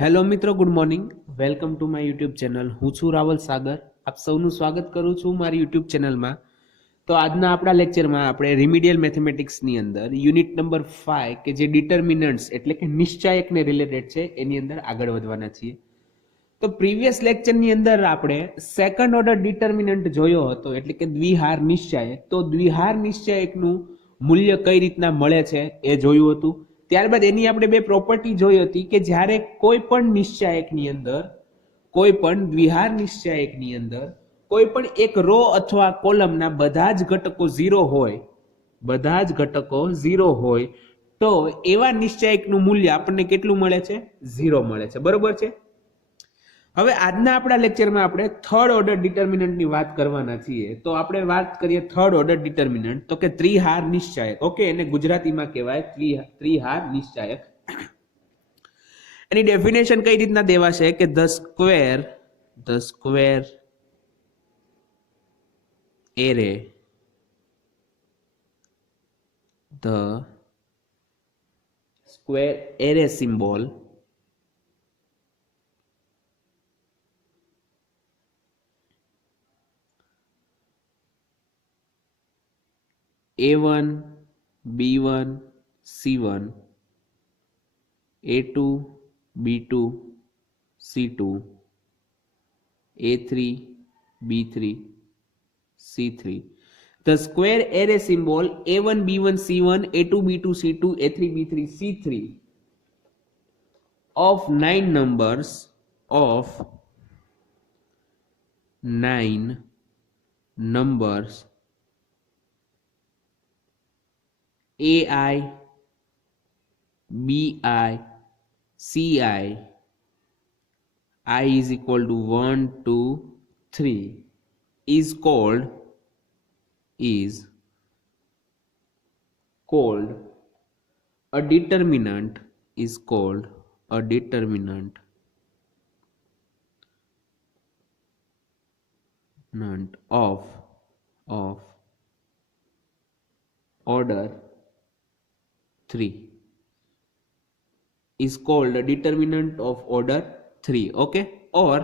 Hello મિત્રો, good morning. Welcome to my YouTube channel. હું છું રાવલ સાગર. આપ સૌનું સ્વાગત કરું છું મારી યુટ્યુબ ચેનલમાં. તો આજના આપણા લેક્ચરમાં આપણે રિમિડિયલ મેથેમેટિક્સની અંદર યુનિટ નંબર 5 કે જે ડિટર્મિનન્ટ્સ એટલે કે નિશ્ચાયકને રિલેટેડ છે એની અંદર આગળ વધવાના છીએ. તો પ્રીવિયસ લેક્ચરની અંદર આપણે સેકન્ડ ઓર્ડર ડિટર્મિનન્ટ જોયો હતો એટલે કે દ્વિહાર નિશ્ચાયક. તો દ્વિહાર નિશ્ચાયકનું મૂલ્ય કઈ રીતના મળે છે એ જોયું હતું. ત્યારબાદ એની આપણે બે પ્રોપર્ટી જોઈ હતી કે જ્યારે કોઈ પણ નિશ્ચાયકની અંદર, કોઈ પણ દ્વિહાર નિશ્ચાયકની અંદર કોઈ પણ એક રો અથવા કોલમના બધા જ ઘટકો 0 હોય, બધા જ ઘટકો 0 હોય તો એવા નિશ્ચાયકનું મૂલ્ય આપણને કેટલું મળે છે? 0 મળે છે. બરોબર છે. હવે આજના આપણા લેક્ચરમાં આપણે થર્ડ ઓર્ડર ડિટર્મિનન્ટની વાત કરવાના છીએ. તો આપણે વાત કરીએ થર્ડ ઓર્ડર ડિટર્મિનન્ટ, તો કે ત્રિહાર નિશ્ચાયક. ઓકે, એને ગુજરાતીમાં કહેવાય ત્રિહાર નિશ્ચાયક. એની ડેફિનેશન કઈ રીતના દેવાશે કે the square array, the square array symbol A1, B1, C1, A2, B2, C2, A3, B3, C3. The square array symbol A1, B1, C1, A2, B2, C2, A3, B3, C3 of 9 numbers AI, BI, CI, I is equal to 1, 2, 3 is called a determinant, is called a determinant of order 3, is called a determinant of order 3. Okay, or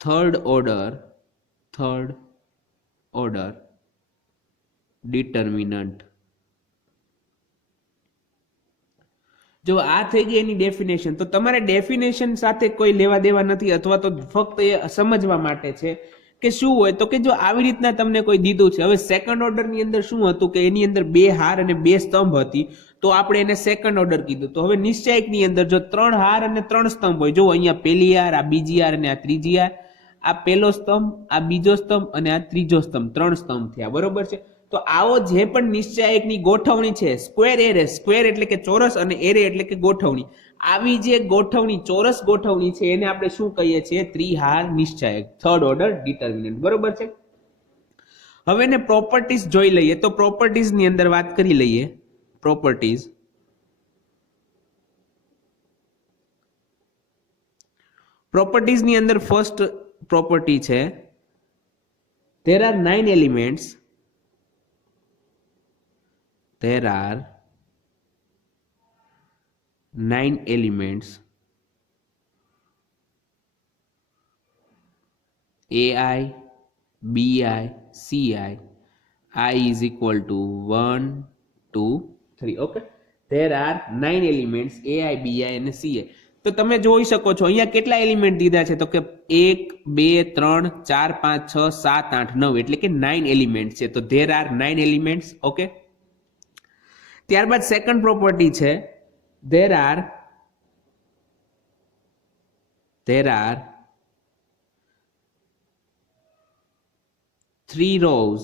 third order determinant. જો આ થઈ ગઈ એની definition. તો તમારે definition સાથે કોઈ લેવા દેવા નથી, અથવા તો ફક્ત એ સમજવા માટે છે કે શું હોય. તો કે જો આવી રીતના તમને કોઈ દીધું છે, હવે સેકન્ડ ઓર્ડર ની અંદર શું હતું કે એની અંદર બે હાર અને બે સ્તંભ હતી, તો આપણે એને સેકન્ડ ઓર્ડર કીધું. તો હવે નિશ્ચાયક ની અંદર જો 3 હાર અને 3 સ્તંભ હોય, જો અહીંયા પહેલી હાર, આ બીજી હાર અને આ ત્રીજી હાર, આ પહેલો સ્તંભ, આ બીજો સ્તંભ અને આ ત્રીજો સ્તંભ, 3 સ્તંભ થયા. બરોબર છે. તો આવો જે પણ નિશ્ચાયકની ગોઠવણી છે, સ્ક્વેર એરે, સ્ક્વેર એટલે કે ચોરસ અને એરે એટલે કે ગોઠવણી, આવી જે ગોઠવણી, ચોરસ ગોઠવણી છે એને આપણે શું કહીએ છીએ? ત્રિહાર નિશ્ચાયક, થર્ડ ઓર્ડર ડિટર્મિનન્ટ. બરોબર છે. હવે એને પ્રોપર્ટીઝ જોઈ લઈએ. તો પ્રોપર્ટીઝ ની અંદર વાત કરી લઈએ. પ્રોપર્ટીઝ ની અંદર ફર્સ્ટ પ્રોપર્ટી છે, there are 9 elements, there are 9 elements AI, BI, CI, I is equal to 1, 2, 3. Okay, there are 9 elements AI, BI અને CI. તો તમે જોઈ શકો છો અહીંયા કેટલા એલિમેન્ટ દીધા છે? તો કે 1, 2, 3, 4, 5, 6, 7, 8, 9 એટલે કે 9 એલિમેન્ટ છે. તો there are 9 elements. ઓકે, ત્યારબાદ સેકન્ડ પ્રોપર્ટી છે, there are 3 rows,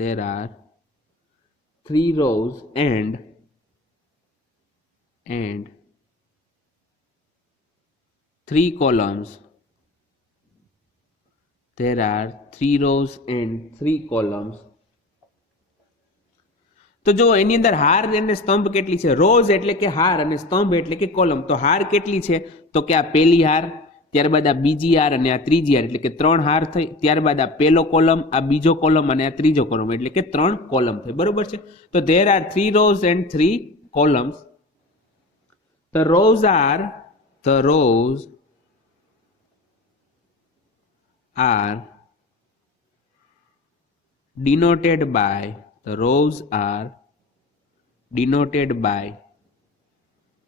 there are 3 rows and 3 columns. There are 3 rows and 3 columns. તો જો એની અંદર હાર અને સ્તંભ કેટલી છે? રોઝ એટલે કે હાર અને સ્તંભ એટલે કે કોલમ. તો હાર કેટલી છે? તો કે આ પહેલી હાર, ત્યારબાદ આ બીજી હાર અને આ ત્રીજી હાર એટલે કે 3 હાર થઈ. ત્યારબાદ આ પહેલો કોલમ, આ બીજો કોલમ અને આ ત્રીજો કોલમ એટલે કે 3 કોલમ થઈ. બરોબર છે. તો there are 3 rows and 3 columns. The rows are denoted by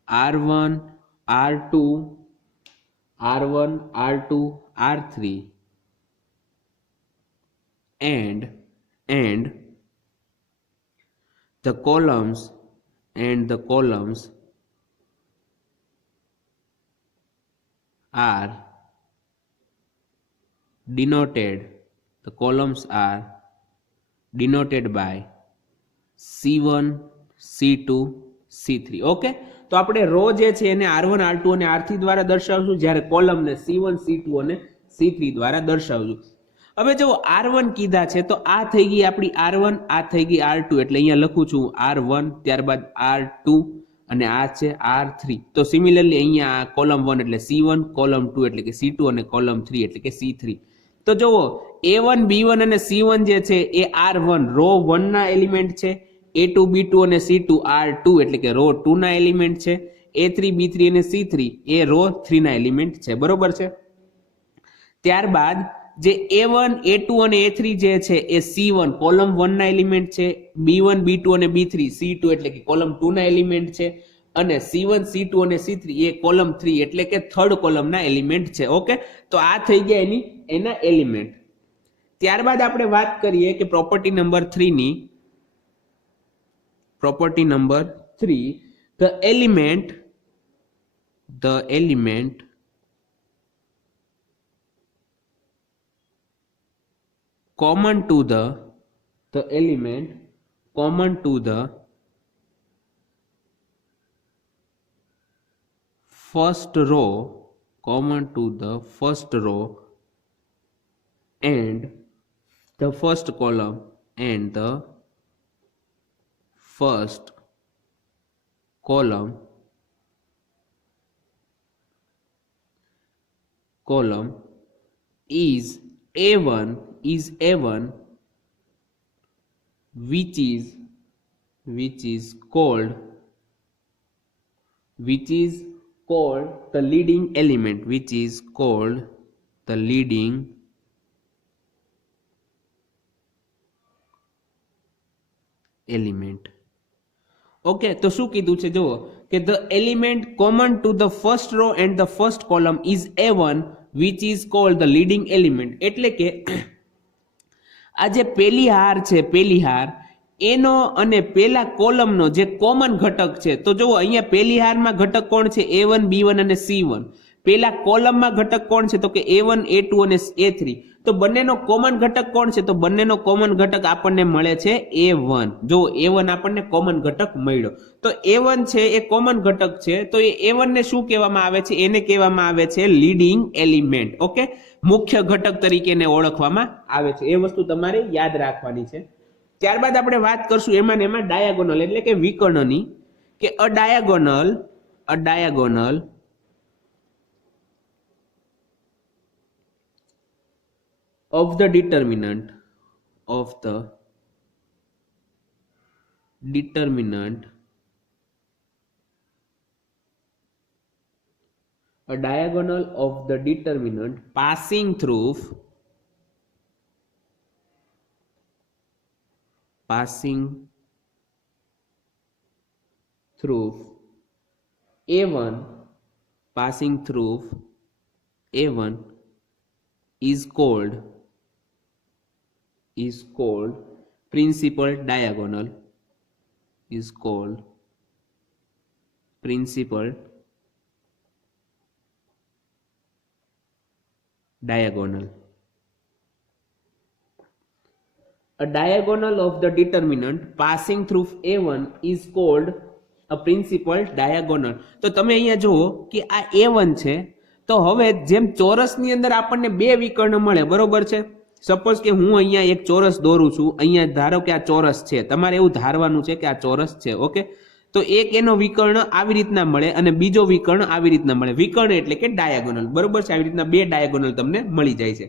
R1, R2, R1, R2, R3 and the columns are denoted by C1, C2, C3. Okay, તો આપણે રો જે છે એને R1, R2 અને R3 દ્વારા દર્શાવશું, જ્યારે કોલમને C1, C2 અને C3 દ્વારા દર્શાવશું. હવે જો R1 કીધા છે તો આ થઈ ગઈ આપણી R1, આ થઈ ગઈ R2, એટલે અહીંયા લખું છું R1, ત્યારબાદ R2 અને આ છે R3. તો સિમિલરલી અહીંયા કોલમ 1 એટલે C1, કોલમ 2 એટલે કે C2 અને કોલમ 3 એટલે કે C3. તો જુઓ A1, B1 અને C1 જે છે એ R1 રો 1 ના એલિમેન્ટ છે, A2, B2 અને C2 R2 એટલે કે રો 2 ના એલિમેન્ટ છે, A3, B3 અને C3 એ રો 3 ના એલિમેન્ટ છે. બરોબર છે. ત્યારબાદ જે A1, A2 અને A3 જે છે એ C1 કોલમ 1 ના એલિમેન્ટ છે, B1, B2 અને B3 C2 એટલે કે કોલમ 2 ના એલિમેન્ટ છે, અને C1, C2 અને C3 એ કોલમ 3 એટલે કે થર્ડ કોલમના એલિમેન્ટ છે. ઓકે, તો આ થઈ ગયા એના એલિમેન્ટ. ત્યારબાદ આપણે વાત કરીએ કે પ્રોપર્ટી નંબર 3 ની. Property number 3, the element common to the first row and the first column is A1 which is called the leading element, okay, તો શું કીધું છે જુઓ કે the element common to the first row and the first column is A1 which is called the leading element. એટલે કે આ જે પેલી હાર એનો અને પેલા કોલમનો જે કોમન ઘટક છે, તો જુઓ અહીંયા પેલી હારમાં ઘટક કોણ છે? A1, B1 અને C1. પેલા કોલમમાં ઘટક કોણ છે? તો કે A1, A2 અને A3. તો બંનેનો કોમન ઘટક કોણ છે? તો બંનેનો કોમન ઘટક આપણને મળે છે A1. જો A1 આપણને કોમન ઘટક મળ્યો, તો A1 છે એ કોમન ઘટક છે, તો એ A1 ને શું કહેવામાં આવે છે? એને કહેવામાં આવે છે લીડિંગ એલિમેન્ટ. ઓકે, મુખ્ય ઘટક તરીકે એને ઓળખવામાં આવે છે. એ વસ્તુ તમારે યાદ રાખવાની છે. ત્યારબાદ આપણે વાત કરશું એમાં ડાયાગોનલ એટલે કે વિકર્ણની, કે a diagonal of the determinant passing through A1 is called principal diagonal. A diagonal of the determinant passing through A1 is called a principal diagonal. તો તમે અહીંયા જુઓ કે આ A1 છે, તો હવે જેમ ચોરસની અંદર આપણને બે વિકર્ણ મળે, બરોબર છે? સપોઝ કે હું અહીંયા એક ચોરસ દોરું છું, અહીંયા ધારો કે આ ચોરસ છે, તમારે એવું ધારવાનું છે કે આ ચોરસ છે. ઓકે, તો એક એનો વિકર્ણ આવી રીતના મળે અને બીજો વિકર્ણ આવી રીતના મળે. વિકર્ણ એટલે કે ડાયાગોનલ, બરોબર છે? આવી રીતના બે ડાયાગોનલ તમને મળી જાય છે.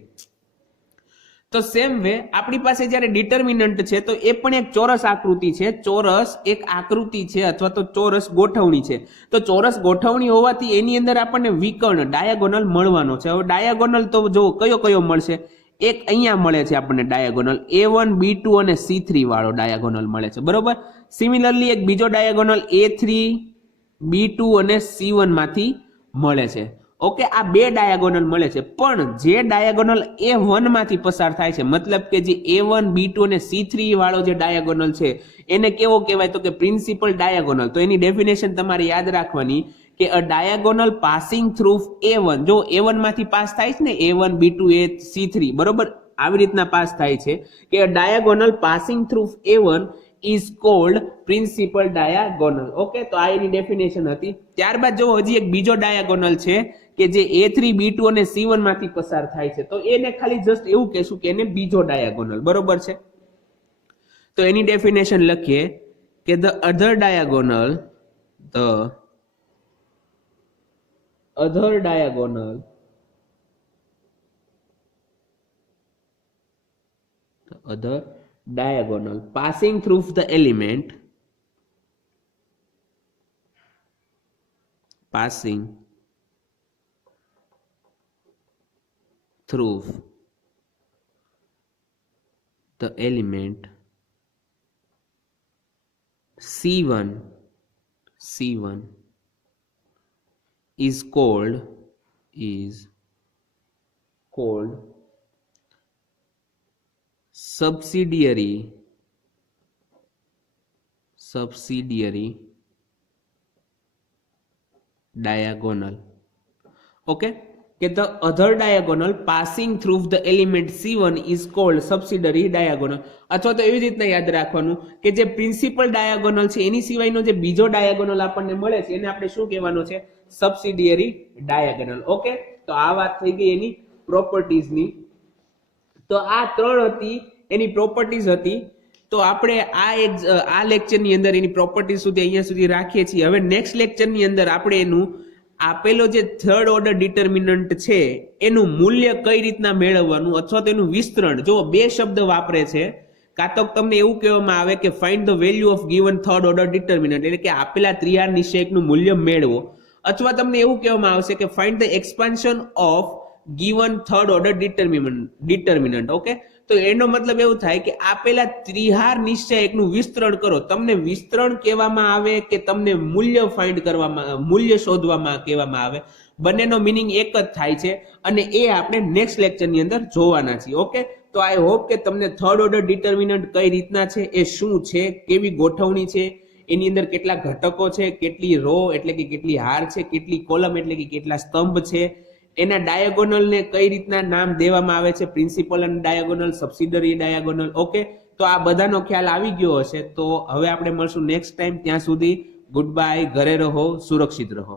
તો સેમ વે આપણી પાસે જ્યારે ડિટર્મિનન્ટ છે તો એ પણ એક ચોરસ આકૃતિ છે, ચોરસ એક આકૃતિ છે અથવા તો ચોરસ ગોઠવણી છે. તો ચોરસ ગોઠવણી હોવાથી એની અંદર આપણને વિકર્ણ ડાયાગોનલ મળવાનો છે. હવે ડાયાગોનલ તો જો કયો કયો મળશે, એક અહીંયા મળે છે આપણને ડાયાગોનલ A1 B2 અને C3 વાળો ડાયાગોનલ મળે છે, બરોબર. સિમિલરલી એક બીજો ડાયાગોનલ A3 B2 અને C1 માંથી મળે છે. ઓકે, આ બે ડાયાગોનલ મળે છે, પણ જે ડાયાગોનલ A1 માંથી પસાર થાય છે, મતલબ કે જે A1 B2 અને C3 વાળો જે ડાયાગોનલ છે એને કેવો કહેવાય, તો કે પ્રિન્સિપલ ડાયાગોનલ. તો એની ડેફિનેશન તમારે યાદ રાખવાની કે a diagonal passing through A1, જો A1 માંથી પાસ થાય છે ને A1 B2 C3, બરોબર, આવી રીતના પાસ થાય છે કે a diagonal passing through A1 is called principal diagonal. Okay, તો આ એની ડેફિનેશન હતી. ત્યારબાદ જો હજી એક બીજો ડાયાગોનલ છે કે જે A3 B2 અને C1 માંથી પસાર થાય છે, તો એને ખાલી જસ્ટ એવું કહેશું કે એને બીજો ડાયાગોનલ, બરોબર છે. તો એની ડેફિનેશન લખીએ કે the other diagonal passing through the element C1 is called subsidiary diagonal. Okay, કે the other diagonal passing through the element C1 is called subsidiary diagonal. અથવા તો એવી રીતના યાદ રાખવાનું કે જે પ્રિન્સિપલ ડાયાગોનલ છે એની સિવાયનો જે બીજો ડાયાગોનલ આપણને મળે છે એને આપણે શું કહેવાનું છે, સબસિડિયરી ડાયાગોનલ. ઓકે, તો આ વાત થઈ ગઈ એની પ્રોપર્ટીઝની. તો આ ત્રણ હતી એની પ્રોપર્ટીઝ હતી. તો આપણે આ લેક્ચરની અંદર એની પ્રોપર્ટીઝ સુધી અહીંયા સુધી રાખીએ છીએ. હવે નેક્સ્ટ લેક્ચરની અંદર આપણે એનું આપેલો જે થર્ડ ઓર્ડર ડિટર્મિનન્ટ છે એનું મૂલ્ય કઈ રીતના મેળવવાનું અથવા તો એનું વિસ્તરણ, જો બે શબ્દ વાપરે છે, કાં તો તમને એવું કહેવામાં આવે કે find the value of given third order determinant, એટલે કે આપેલા ત્રિહાર નિશ્ચયકનું મૂલ્ય મેળવો, અથવા તમને એવું કહેવામાં આવશે કે find the expansion of given third order determinant. Okay, તો એનો મતલબ એવું થાય કે આપેલા ત્રિહાર નિશ્ચયકનું વિસ્તરણ કરો. તમને વિસ્તરણ કહેવામાં આવે કે તમને મૂલ્ય ફાઇન્ડ કરવામાં, મૂલ્ય શોધવામાં કહેવામાં આવે, બંનેનો મિનિંગ એક જ થાય છે અને એ આપણે નેક્સ્ટ લેક્ચરની અંદર જોવાના છીએ. ઓકે, તો આઈ હોપ કે તમને થર્ડ ઓર્ડર ડિટર્મિનન્ટ કઈ રીતના છે, એ શું છે, કેવી ગોઠવણી છે, એની અંદર કેટલા ઘટકો છે, કેટલી રો એટલે કે કેટલી હાર છે, કેટલી કોલમ એટલે કે કેટલા સ્તંભ છે, એના ડાયાગોનલ ને કઈ રીતના નામ દેવામાં આવે છે, પ્રિન્સિપલ અને ડાયાગોનલ, સબસિડરી ડાયાગોનલ. ઓકે, તો આ બધાનો ખ્યાલ આવી ગયો હશે. તો હવે આપણે મળશું નેક્સ્ટ ટાઈમ. ત્યાં સુધી ગુડ બાય, ઘરે રહો, સુરક્ષિત રહો.